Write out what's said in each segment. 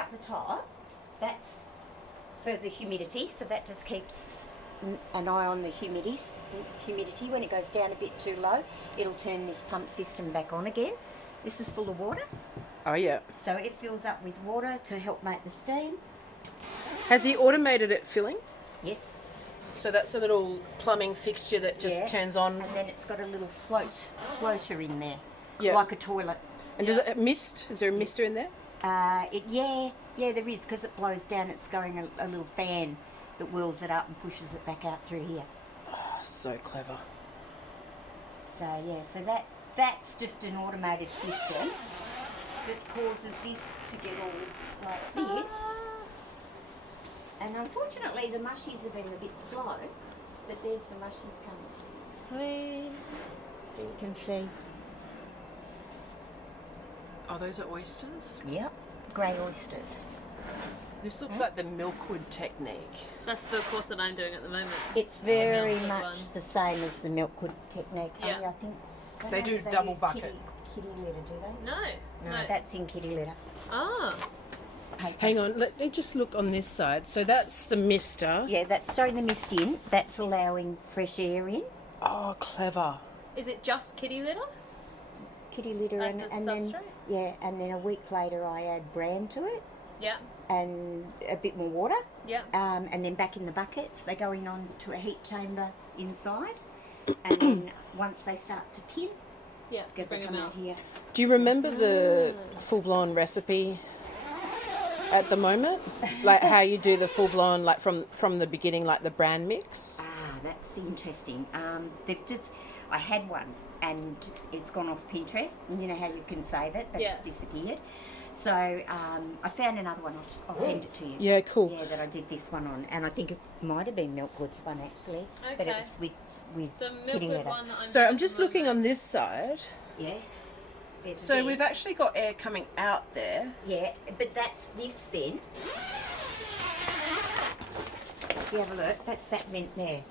up the top, that's for the humidity, so that just keeps an eye on the humidity. When it goes down a bit too low, it'll turn this pump system back on again. This is full of water. Oh, yeah. So it fills up with water to help make the steam. Has he automated it filling? Yes. So that's a little plumbing fixture that just turns on. And then it's got a little floater in there, Yeah. like a toilet. And does it mist? Is there a mister in there? Yeah, there is, because it blows down. It's going a little fan that whirls it up and pushes it back out through here. Oh, so clever. So yeah, so that's just an automated system that causes this to get all like this. And unfortunately, the mushies have been a bit slow, but there's the mushies coming. Sweet. So you can see. Oh, those are oysters? Yep, grey oysters. This looks like the Milkwood technique. That's the course that I'm doing at the moment. It's very Milkwood much one. the same as the Milkwood technique. Yeah. Only I think don't They know do if double use bucket. Kitty litter, do they? No. No, that's in kitty litter. Ah. Hang on, let me just look on this side. So that's the mister. Yeah, that's throwing the mist in. That's allowing fresh air in. Oh, clever. Is it just kitty litter? Kitty litter, As and the then substrate? and then a week later I add bran to it Yeah. and a bit more water. Yeah. And then back in the buckets, they go in onto a heat chamber inside, and then once they start to pin, Yeah. they Bring come them out out. here. Do you remember the full-blown recipe at the moment? Like how you do the full-blown, like from the beginning, like the bran mix? Ah, that's interesting. I had one and it's gone off Pinterest. And you know how you can save it, but Yeah. it's disappeared. So I found another one. I'll send it to you. Yeah, cool. Yeah, that I did this one on, and I think it might have been Milkwood's one actually, but it Okay. was with The kitty Milkwood litter. one that I'm So doing I'm at just the looking moment. on this side. Yeah. There's So there. we've actually got air coming out there. Yeah, but that's this vent. If you have a look, that's that vent there.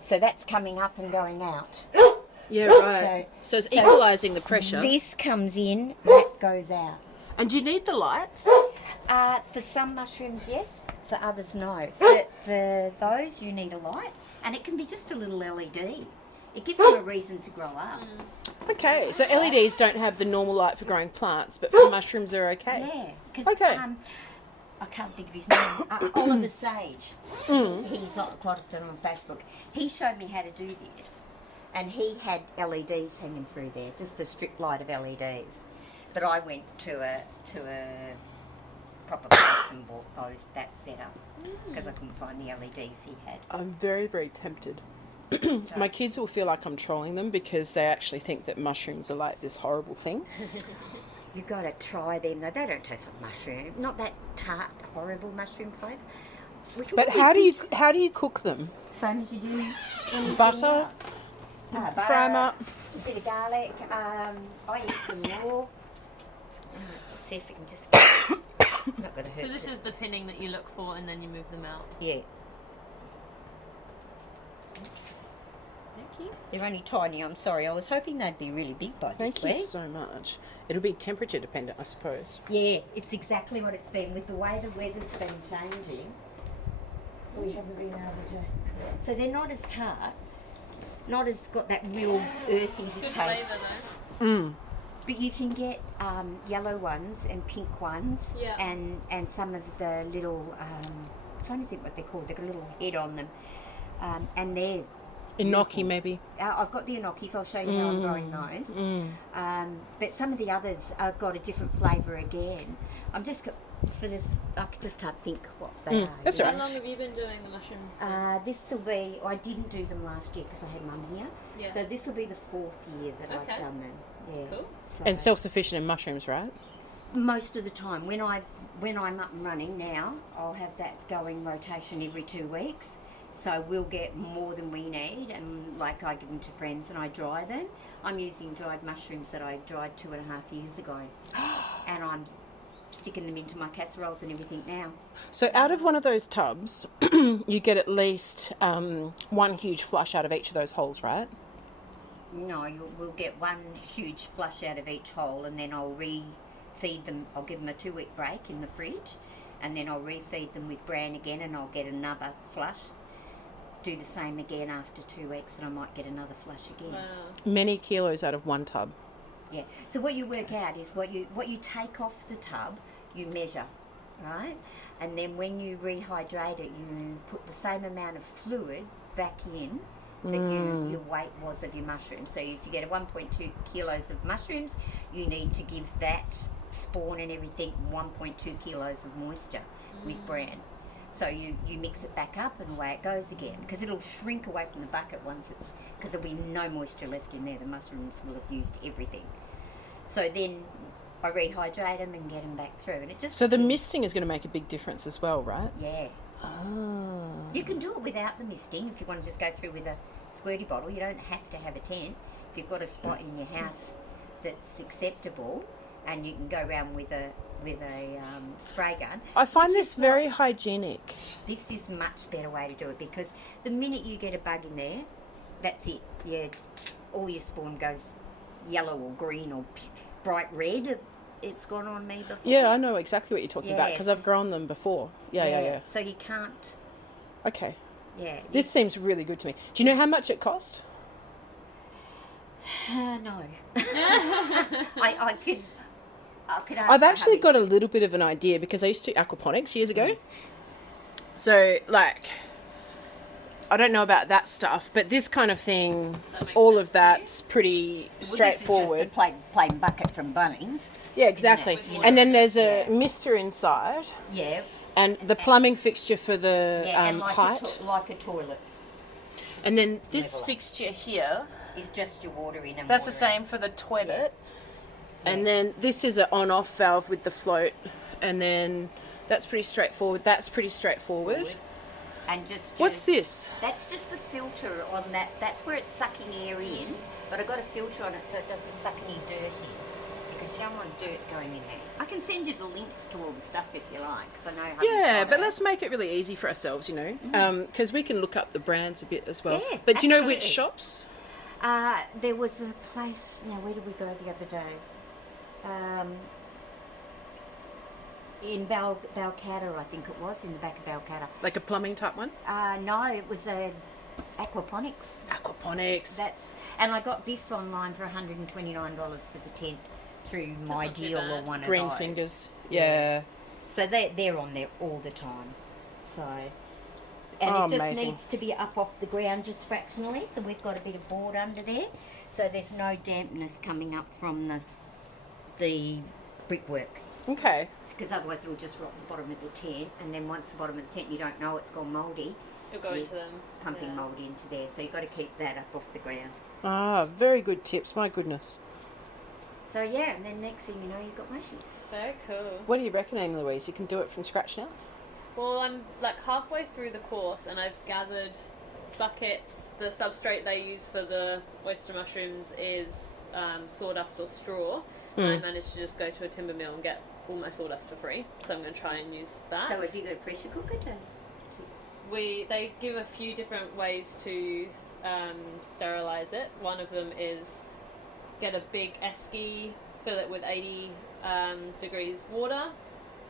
So that's coming up and going out. Yeah, right. So it's equalising the pressure. This comes in, that goes out. And do you need the lights? For some mushrooms, yes. For others, no. For those, you need a light, and it can be just a little LED. It gives them a reason to grow up. Okay, so LEDs don't have the normal light for growing plants, but for mushrooms are okay. Yeah, because Okay. I can't think of his name. Oliver Sage. He's not quite often on Facebook. He showed me how to do this, and he had LEDs hanging through there, just a strip light of LEDs. But I went to a proper place and bought that setup because I couldn't find the LEDs he had. I'm very, very tempted. My kids will feel like I'm trolling them because they actually think that mushrooms are like this horrible thing. You've got to try them. They don't taste like mushroom. Not that tart, horrible mushroom flavour. But how do you cook them? Same as you do anything Butter? else. Butter, Fry 'em up. a bit of garlic. I eat them raw. Just see if it can just get... It's not going to hurt. So this is the pinning that you look for, and then you move them out. Yeah. Thank you. They're only tiny. I'm sorry. I was hoping they'd be really big by Thank this you week. so much. It'll be temperature dependent, I suppose. Yeah, it's exactly what it's been. With the way the weather's been changing, we haven't been able to... So they're not as tart, not as got that real earthy Good taste. flavour though. But you can get yellow ones and pink ones, Yeah. and some of the little, I'm trying to think what they're called. They've got a little head on them, and they're... Enoki, maybe. I've got the gnocchis. I'll show you how I'm growing those. But some of the others have got a different flavour again. I just can't think what they are. That's you all How right. long have you been doing the mushrooms? This will be... I didn't do them last year because I had Mum here. Yeah. So this will be the 4th year that Okay. I've done them. Yeah. Cool. So And self-sufficient in mushrooms, right? most of the time, when I'm up and running now, I'll have that going rotation every 2 weeks. So we'll get more than we need, and like I give them to friends and I dry them. I'm using dried mushrooms that I dried 2.5 years ago, and I'm sticking them into my casseroles and everything now. So out of one of those tubs, you get at least one huge flush out of each of those holes, right? No, we'll get one huge flush out of each hole, and then I'll feed them. I'll give them a 2-week break in the fridge, and then I'll refeed them with bran again, and I'll get another flush. Do the same again after 2 weeks, and I might get another flush again. Wow. Many kilos out of one tub. Yeah. So what you work out is what you take off the tub, you measure, right? And then when you rehydrate it, you put the same amount of fluid back in that your weight was of your mushrooms. So if you get a 1.2 kilos of mushrooms, you need to give that spawn and everything 1.2 kilos of moisture with bran. So you mix it back up and away it goes again, because it'll shrink away from the bucket once it's, because there'll be no moisture left in there. The mushrooms will have used everything. So then I rehydrate them and get them back through, and it just... So the misting is going to make a big difference as well, right? Yeah. Ah. You can do it without the misting if you want to just go through with a squirty bottle. You don't have to have a tent. If you've got a spot in your house that's acceptable, and you can go around with a spray gun. I find which this is very hygienic. This is much better way to do it, because the minute you get a bug in there, that's it. All your spawn goes yellow or green or bright red. It's gone on me before. Yeah, I know exactly what you're talking about, because Yes. I've grown them before. Yeah. So you can't. Okay. Yeah. This seems really good to me. Do you know how much it cost? No. I could. Ask I've my actually hubby. got a little bit of an idea, because I used to do aquaponics years ago. So, like, I don't know about that stuff, but this kind of thing, That makes all sense of to you? that's pretty straightforward. This is just a plain bucket from Bunnings. Yeah, exactly. With water. And then there's a Yeah. mister inside, Yeah. and the plumbing fixture for the And like height. like a toilet. And then this Leveler. fixture here, It's just your water in and that's the water same for the toilet. Yeah. And then this is an on-off valve with the float, and then that's pretty straightforward. That's pretty straightforward. out. And just What's this? That's just the filter on that. That's where it's sucking air in, but I've got a filter on it so it doesn't suck any dirt in, because you don't want dirt going in there. I can send you the links to all the stuff if you like, because I know how. Yeah, but let's make it really easy for ourselves, you know, because we can look up the brands a bit as well. Yeah, But do you know which absolutely. shops? There was a place. Now, where did we go the other day? In Balcatta, I think it was, in the back of Balcatta. Like a plumbing type one? No, it was a aquaponics. Aquaponics. And I got this online for $129 for the tent through My not too Deal or bad. one Green of those. Fingers. Yeah. So they're on there all the time. So, and Oh, it just amazing. needs to be up off the ground just fractionally. So we've got a bit of board under there, so there's no dampness coming up from the brickwork. Okay. Because otherwise it'll just rot the bottom of the tent, and then once the bottom of the tent you don't know it's gone mouldy, You'll go Yeah. into them. pumping yeah. mould into there. So you've got to keep that up off the ground. Ah, very good tips. My goodness. So yeah, and then next thing you know you've got mushies. Very cool. What do you reckon, Amy Louise? You can do it from scratch now? Well, I'm like halfway through the course and I've gathered buckets. The substrate they use for the oyster mushrooms is sawdust or straw. And I managed to just go to a timber mill and get all my sawdust for free. So I'm going to try and use that. So have you got a pressure cooker to They give a few different ways to sterilize it. One of them is get a big esky, fill it with 80 degrees water,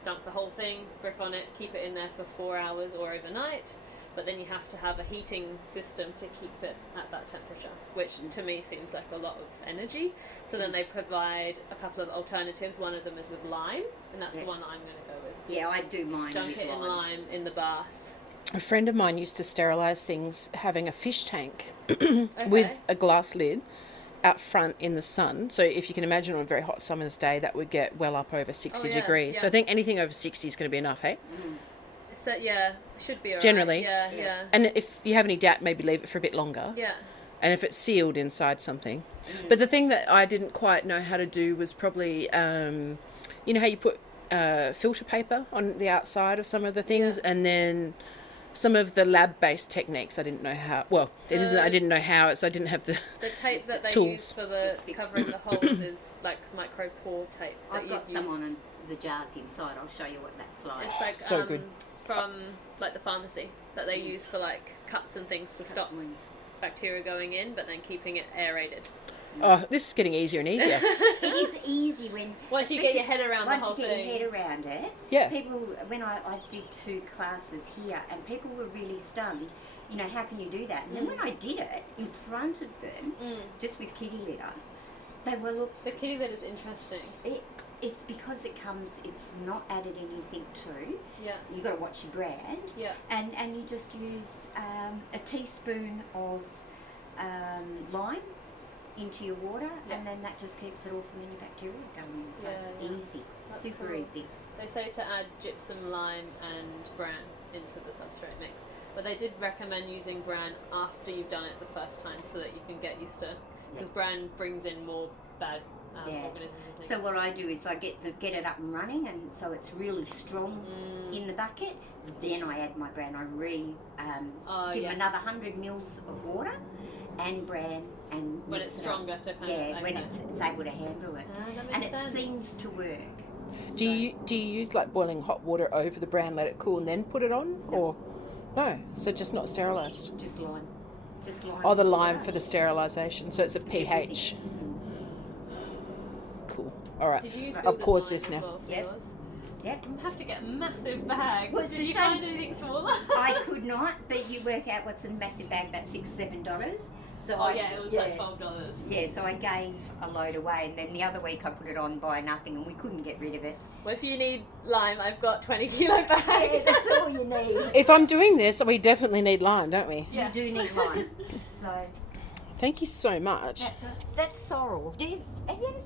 dump the whole thing, brick on it, keep it in there for 4 hours or overnight. But then you have to have a heating system to keep it at that temperature, which to me seems like a lot of energy. So then they provide a couple of alternatives. One of them is with lime, and that's Yeah. the one that I'm going to go with. Yeah, I do mine Dunk with it in lime. lime in the bath. A friend of mine used to sterilize things having a fish tank Okay. with a glass lid out front in the sun. So if you can imagine on a very hot summer's day, that would get well up over 60 yeah, degrees. So yeah. I think anything over 60 is going to be enough, hey? So yeah, it should be alright. Generally. Yeah, Yeah. yeah. And if you have any doubt, maybe leave it for a bit longer. Yeah. And if it's sealed inside something. But the thing that I didn't quite know how to do was probably, you know how you put filter paper on the outside of some of the things, and then some of the lab-based techniques I didn't know how. Well, it isn't that I didn't know how, it's I didn't have the... The tape that they Tools. use for the Just fix covering the holes is like micro pore tape. That I've you got use. some on the jars inside. I'll show you what that's like. It's like So good. from like the pharmacy that they use for like cuts and things to stop Cuts and wings. bacteria going in, but then keeping it aerated. Oh, this is getting easier and easier. It is easy when Once you get your head around the once whole you get thing. your head around it. Yeah. People, when I did 2 classes here, and people were really stunned. You know, how can you do that? And then when I did it in front of them, just with kitty litter, they were The kitty litter is interesting. It's because it's not added anything to. Yeah. You got to watch your brand. Yeah. And you just use a teaspoon of lime into your water, and then that just keeps it all from any bacteria going in. So it's easy, That's super cool. easy. They say to add gypsum, lime, and bran into the substrate mix, but they did recommend using bran after you've done it the first time, so that you can get used to. Because bran brings in more bad organisms and things. So what I do is I get it up and running, and so it's really strong in the bucket. Then I add my bran. I give them another 100 mils of water and bran, and when mix it's it up. stronger to kind of when it's able to handle it, that and makes it sense. seems to work. Do you use like boiling hot water over the bran, let it cool, and then put it on, or no? So just not sterilised. Just lime. Oh, the lime for the sterilisation. So it's a pH. Cool. All right. Did you use I'll builder's pause lime this as now. well for Yep. yours? Yep. You have to get a massive bag. Well, it's Did a you shame- find anything smaller? I could not, but you work out what's in a massive bag, about $6-7. So Oh yeah, it was like $12. Yeah, so I gave a load away, and then the other week I put it on by nothing, and we couldn't get rid of it. Well, if you need lime, I've got 20 kilo bag. Yeah, that's all you need. If I'm doing this, we definitely need lime, don't we? Yes. You do need lime. So Thank you so much. that's sorrel. Have you ever seen